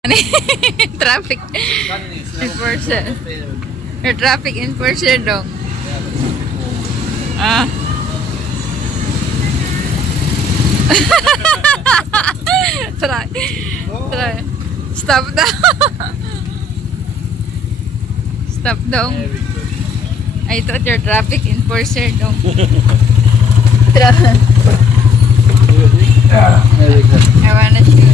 Traffic enforcer. Your traffic enforcer dong. Ah. Try. Try. Stop daw. Stop dong. I thought you're traffic enforcer dong. I wanna shoot.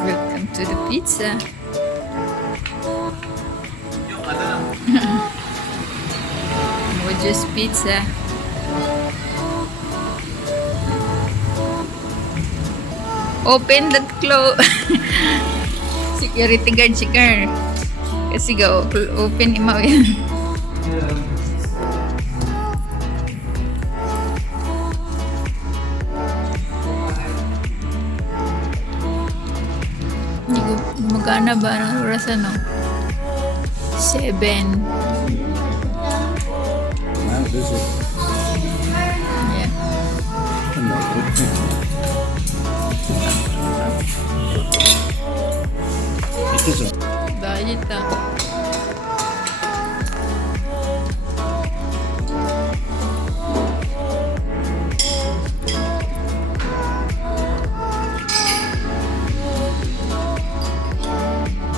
Welcome to the pizza. Mojo's Pizza. Open that close. Security guard si Carl. Kasi go open imaw yan. Hindi ko magana ba ng oras ano? 7. Yeah. Bakit ah?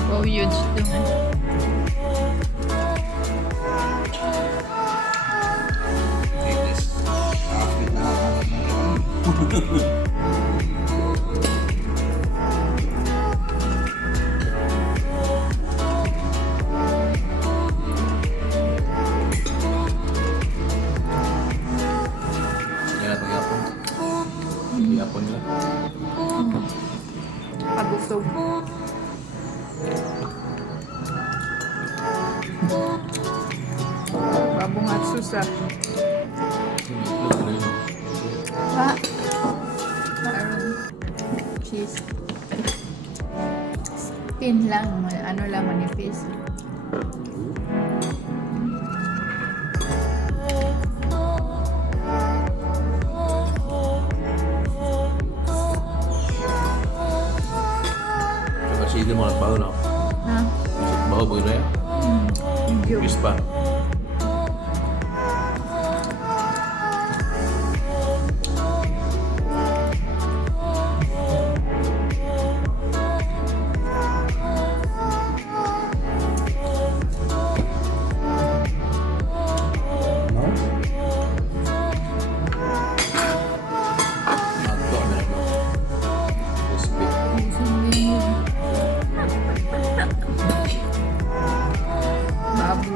Wow, huge naman. Yapon lang. Pabusog. Babong at susa. Ha? Mayroon. Cheese. Thin lang. Ano lang manipis. Kasi hindi mo nagbaho na. Ha? Baho po yun na yan. Medyo. Fish pa. Agto kami na. Crispy. Babu.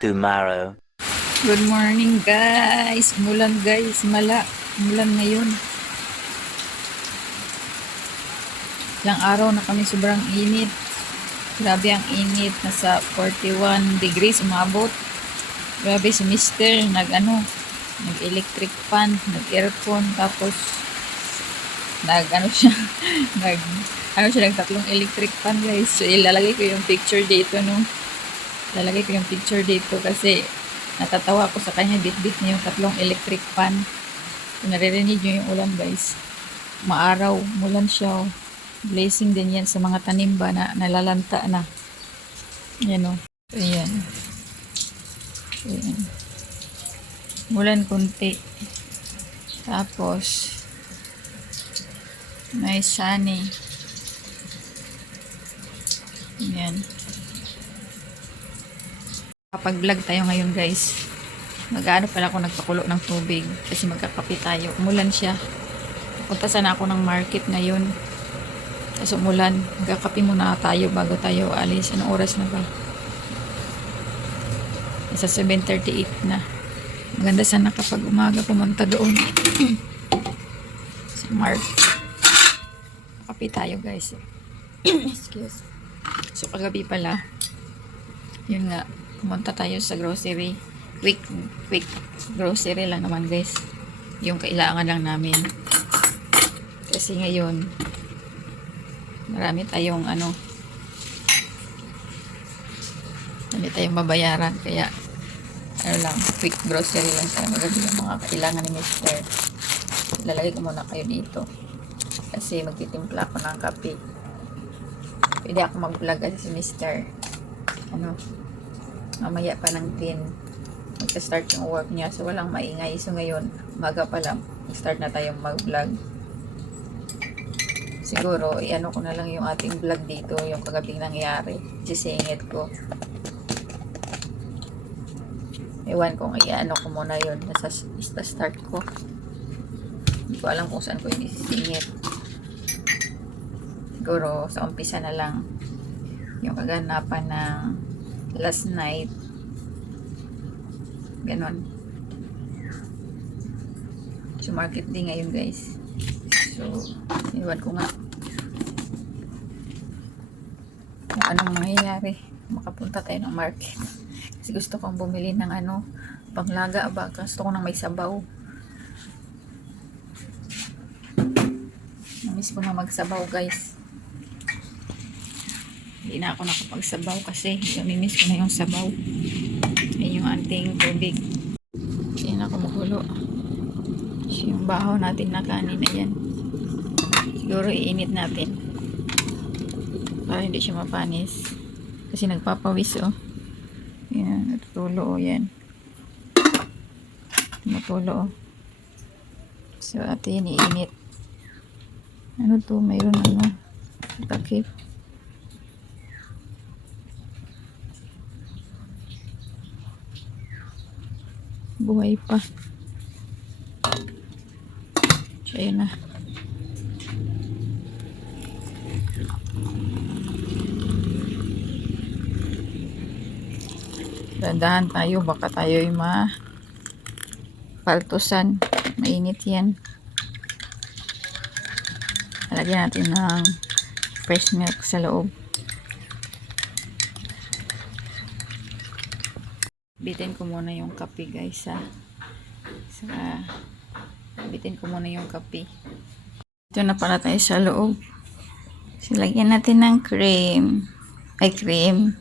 Tomorrow. Good morning guys. Mulan guys. Mulan ngayon. Ilang araw na kami sobrang init. Grabe ang init. Nasa 41 degrees umabot. Grabe si Mister. Nag-electric fan. Nag-aircon. Tapos siya. Nagtatlong electric fan guys. So ilalagay ko yung picture dito Lalagay ko yung picture dito kasi natatawa ko sa kanya, bit-bit niya yung tatlong electric fan. Kung naririnig nyo yung ulan guys, maaraw, mulan siya. Oh. Blessing din yan sa mga tanim ba na nalalanta na. Yan o. Ayan. Ayan. Mulan kunti. Tapos, nice sunny. Ayan. Kapag-vlog tayo ngayon guys. Mag-ano pala ako nagpakulo ng tubig kasi magkakape tayo. Umulan siya. Punta sana ako ng market ngayon. Kasi umulan. Magkakape muna tayo bago tayo alis. Anong oras na ba? Nasa 7:38 na. Maganda sana kapag umaga pumunta doon. Sa market. Kape tayo guys. Excuse. So kagabi pala. Yun nga. Pumunta tayo sa grocery. Quick grocery lang naman guys. Yung kailangan lang namin. Kasi ngayon, marami tayong mabayaran. Kaya, quick grocery lang tayo. Maganda yung mga kailangan ni Mister. Lalagay ko muna kayo dito. Kasi magtitimpla ako ng kape. Pwede ako mag-vlog kasi si Mister. Mamaya pa ng 10 magka-start yung work niya, so walang maingay. So ngayon, umaga pa lang start na tayong mag-vlog. Siguro ko na lang yung ating vlog dito, yung kagabing nangyari, sisingit ko. Ewan kung ko muna yun nasa start ko. Hindi ko alam kung saan ko yung isisingit. Siguro sa umpisa na lang yung kaganapan ng last night. Ganon. So, market din ngayon guys. So, iwan ko nga kung anong mangyayari. Makapunta tayo ng market. Kasi gusto kong bumili ng panglaga ba. Gusto ko ng may sabaw. Ng Namiss ko na magsabaw, guys. Hindi na ako nakapagsabaw kasi namiss ko na yung sabaw. Yan yung anting tubig. Hindi na ako magulo. Yung bahaw natin na kanin na yan. Siguro iinit natin. Para hindi siya mapanis. Kasi nagpapawis, oh. Yan, natutulo, oh, yan. Tumutulo, oh. So, atin iinit. Ano to? Mayroon ano? Takip. Buhay pa. So, ayan na. Dandahan tayo. Baka tayo yung paltusan. Mainit yan. Lagyan natin ng fresh milk sa loob. Bitin ko muna yung kape, guys, ha. Bitin ko muna yung kape. Ito na pala tayo sa loob. So, lagyan natin ng cream. Ay, cream.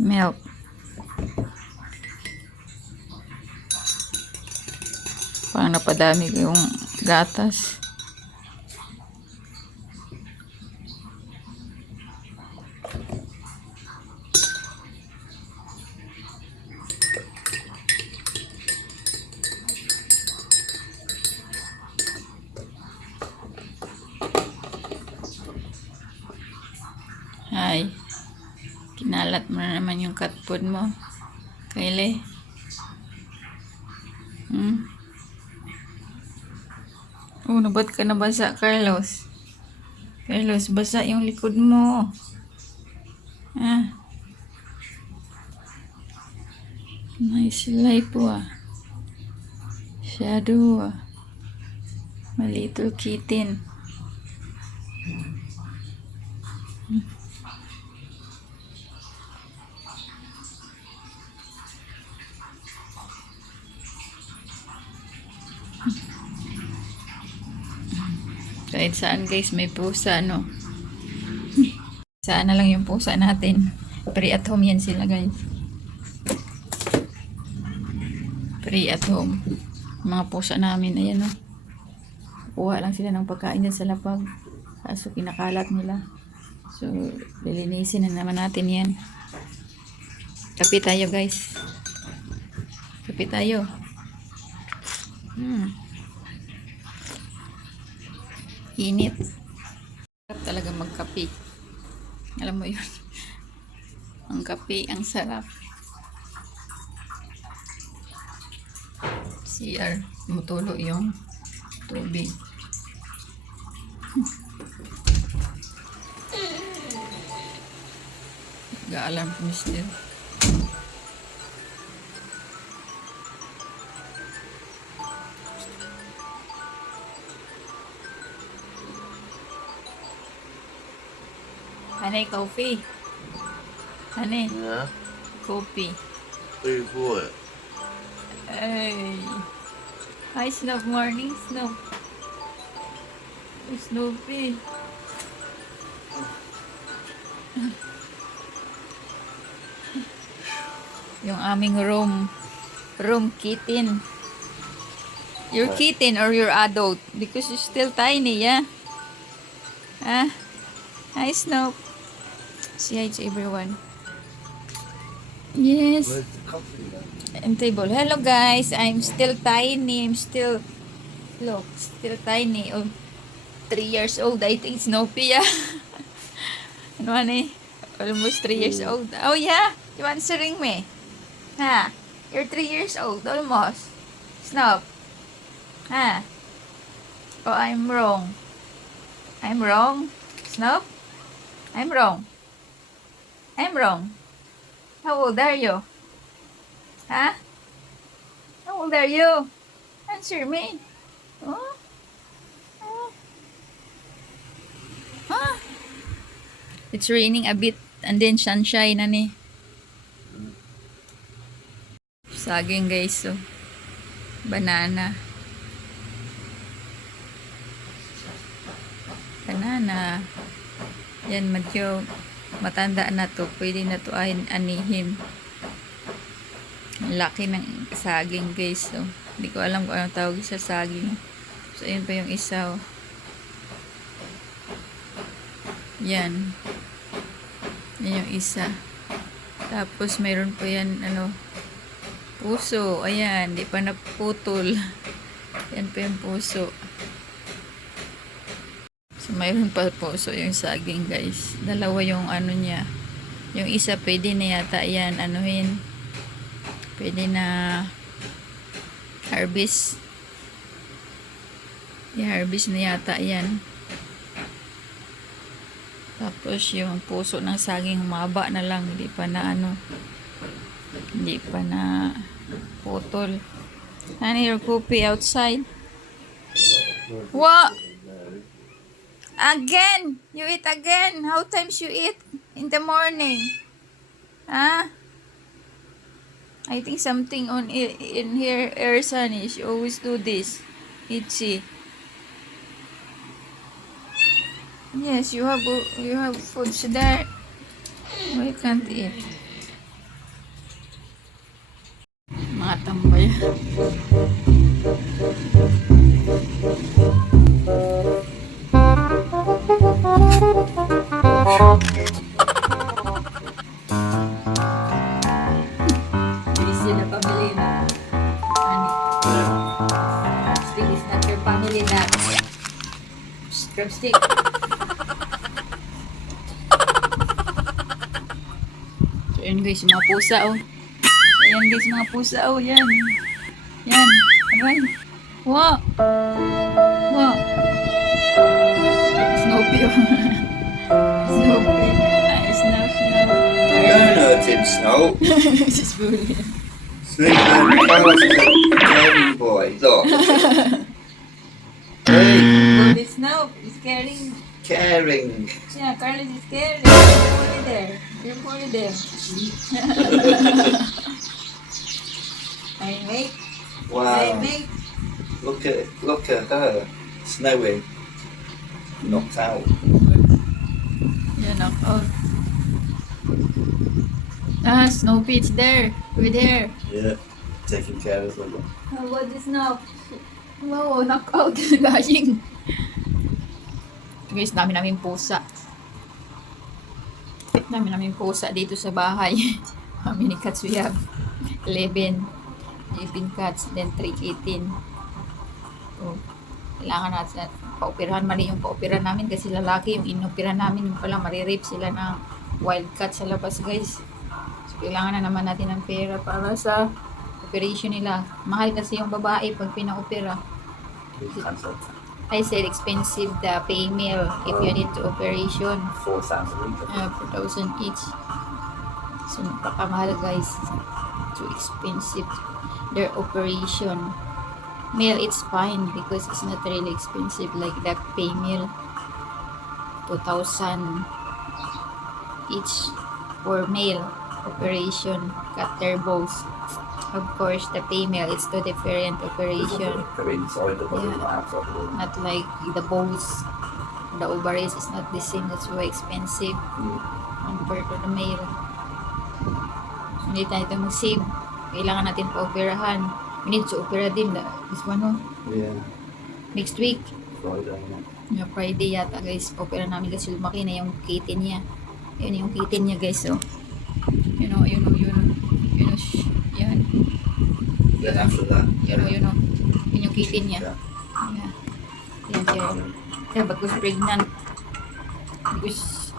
Milk. Parang napadami ko yung gatas. Ay, kinalat mo na naman yung cat food mo, Kylie. Oh, nabat ka na basa, Carlos. Carlos, basa yung likod mo. Ah. Nice life po, ah. Shadow, ah. My little kitten. Kahit saan, guys, may pusa, no? Saan na lang yung pusa natin. Free at home yan sila, guys. Free at home. Mga pusa namin, ayan, no? Kuha lang sila ng pagkain dyan sa lapag. Kaso kinakalat nila. So, lilinisin na naman natin yan. Kape tayo, guys. Kape tayo. Init. Sarap talaga magkape. Alam mo yun. Ang kape, ang sarap. CR. Tumutulo yung tubig. Gaalam ko, mister. Honey, coffee. Honey, Yeah, coffee. pretty good. Hey. Hi, Snoop. Morning, Snoop. Snoopy. Yung aming room kitten. You're kitten or you're adult? Because you're still tiny, yeah? Ah? Hi, Snoop. Say hi to everyone. Yes. Where's the coffee then? And table. Hello, guys. I'm still tiny. Look, still tiny. Oh, 3 years old. I think Snoopy, yeah. Ano, honey? Almost 3 years old. Oh, yeah. You answering me? Ha? You're 3 years old. Almost. Snoop. Ha? Oh, I'm wrong. I'm wrong? Snoop? I'm wrong. I'm wrong. How old are you? Huh? How old are you? Answer me. Oh? Oh? Huh? It's raining a bit and then sunshine, ani. Saging, guys, so. Banana. na. Yan, medyo matanda na to. Pwede na to anihin. Laki ng saging guys. So, hindi ko alam kung anong tawag sa saging. So, ayun pa yung isa. Oh. Yan. Yan yung isa. Tapos, mayroon pa yan, puso. Ayan, di pa naputol. Yan pa yung puso. So, mayroon pa puso yung saging, guys. Dalawa yung niya. Yung isa, pwede na yata yan, pwede na harvest. I-harvest na yata yan. Tapos, yung puso ng saging, maba na lang. Hindi pa na putol. Honey, your coffee outside. What? Again? You eat again? How times you eat in the morning? Huh? I think something in here, Sunny. She always do this. Itchy. Yes, you have foods there. Why can't eat? Mga tambay. Busy na pamilya na. Honey. Crabstick is not your family na. Crabstick. So, yun guys, mga pusa, oh. Ayan guys, mga pusa, oh. Yan. Yan. Aray. Wow. Wow. Snoopy, oh. Snoopy. Ay, Snow. You're hurting, Snow. Just bully. Sleeping Carlos is a caring boy. Look. Hey, Bully Snow is caring. caring. Yeah, Carlos is caring. You're bully there. You're bully there. Hey, mate. Hey, Wow. mate. Look at her. Snowy. Knocked out. Yeah, knock out. Snoopy, it's there. We're there. Yeah. Taking care of them. What is now? Wow, knock out. Gaying. Guys, dami namin pusa. Dami namin pusa dito sa bahay. How many cats we have? 11 cats, then 3 kitten. So, kailangan natin paoperahan, mali yung paoperahan namin kasi lalaki yung inoperahan namin, yung pala marirape sila ng wild cat sa labas guys. So, kailangan na naman natin ng pera para sa operation nila. Mahal kasi yung babae pag pinaopera. I said expensive the female if you need to operation. 4,000 4,000 each. So, napakamahal guys. Too expensive. Their operation. Male, it's fine because it's not really expensive like the female. 2,000 each for male operation. Cut their bows. Of course, the female, it's two different operation. Not like the bows. The ovaries is not the same. That's why expensive compared to the male. So, hindi tayo mag-save. Kailangan natin pa-operahan. We need to opera din. This one, no? Yeah. Next week. Friday. Yeah, Friday yata, guys. Pa-opera namin kasi lumaki na yung kitten niya. Yun yung kitten niya, guys. So, yun o. Yan. Then after that. Yun yung kitten niya. Yeah. Yeah. Yan siya. Yeah, because pregnant. Because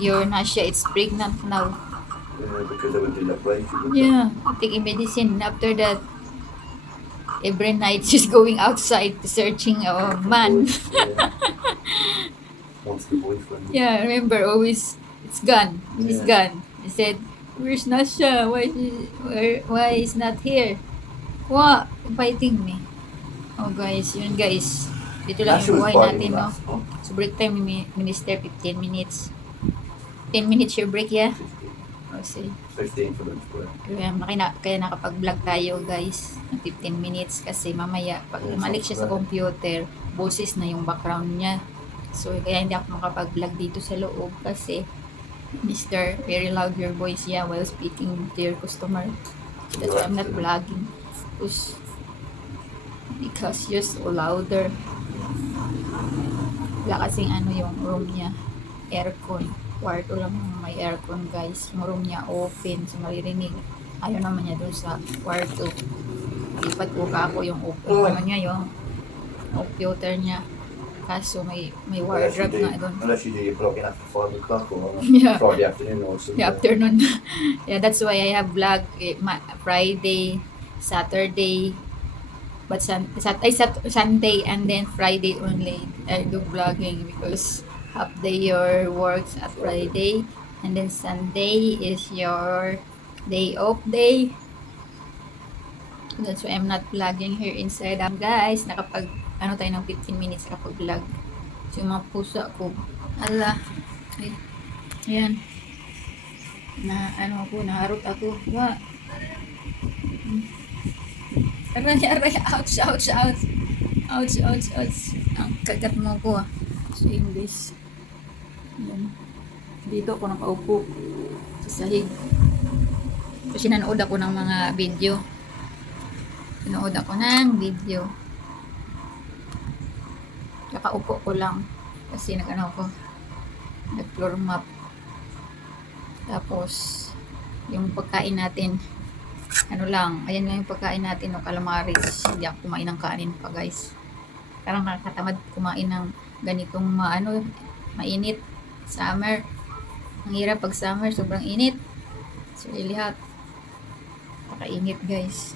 your Nasha, it's pregnant now. Because they were doing operation. Yeah, taking medicine. After that, every night she's going outside searching a man. Yeah. Wants the boyfriend. Yeah, remember, always, it's gone. It's Yeah. gone. He said, where's Nasha? Why is not here? What? Fighting me. Oh guys, yun guys. Dito lang Nasha yung was buhay biting natin, no? last month. So break time, Minister, 15 minutes. 10 minutes your break, yeah? Oh, see. 15 for lunch break. Kaya nakapag-vlog tayo guys ng 15 minutes kasi mamaya pag umalik siya sa computer, boses na yung background niya. So, kaya hindi ako makapag-vlog dito sa loob kasi Mr. Very loud your voice, yeah, while speaking to your customer. That's why I'm not vlogging. Because you're so louder. Wala kasing ano yung room niya. Aircon. Kwarto lang yung may aircon, guys. Yung room niya open. So, maririnig. Ayaw naman niya doon sa kwarto. Lipat ko ka ako yung open. Ano niya yung computer niya. Kaso may wardrobe na doon. Unless you do your vlogging after 5 o'clock or Yeah. Friday afternoon or something. The afternoon. Yeah, that's why I have vlog Friday, Saturday, but Sunday and then Friday only I do vlogging because half day your works at Friday and then Sunday is your day off day. That's why I'm not vlogging here inside. Guys, nakapag ano tayo ng 15 minutes kapag vlog. So, yung mga pusa ko. Ala. Ay. Ayan. Na ano ako, naharot ako. Wa. Aray, aray. Ouch, ouch, ouch. Ouch, ouch, ouch. Ang kagat mo ko ah. So, English. Ayan. Dito ako nakaupo. Sa sahig. Kasi nanood ako ng mga video. Nanood ako ng video. Kakaupo ko lang. Kasi nag-ano ko. Nag-floor map. Tapos, yung pagkain natin, ano lang, ayan lang yung pagkain natin, no, calamaris. Hindi ako kumain ng kanin pa, guys. Parang nakakatamad kumain ng ganitong mainit. Summer. Ang hirap pag summer, sobrang init. So, ilihat. Pakainit, guys.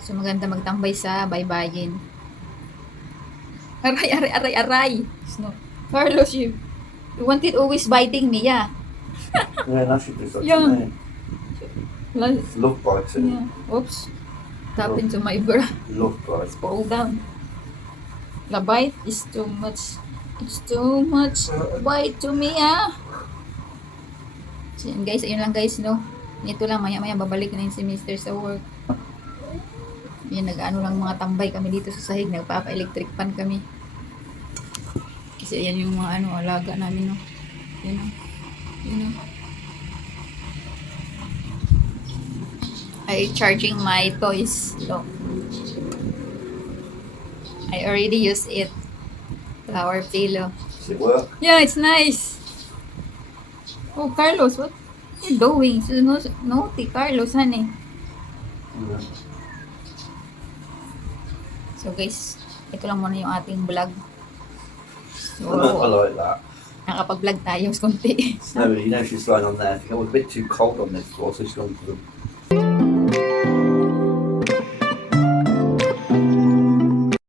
So, maganda magtambay sa baybayin. Aray, aray, aray, aray. No. Carlos, you wanted always biting me, yeah. Yeah, that's just like Yeah. yeah. Love biting. Yeah. Oops. Tap into my bra. Love biting. Fall down. The bite is too much. It's too much bite to me, ah. So, yun guys, ayun lang guys, no. Ito lang, maya-maya babalik na yung si Mr. sa work. Yan, nag-ano lang mga tambay kami dito sa sahig. Nagpapa-electric fan kami. Kasi ayan yung mga alaga namin, no. Yan, no. Yan, no. I charging my toys. Look. I already used it. Our pillow. Does it work? Yeah, it's nice. Oh, Carlos, what are you doing? So, naughty, Carlos, honey. Yeah. So, guys, ito lang muna yung ating vlog. So, I like that. nakapag-vlog tayo konti. No, you know she's lying on there. I think I was a bit too cold on this floor, so she's gone to the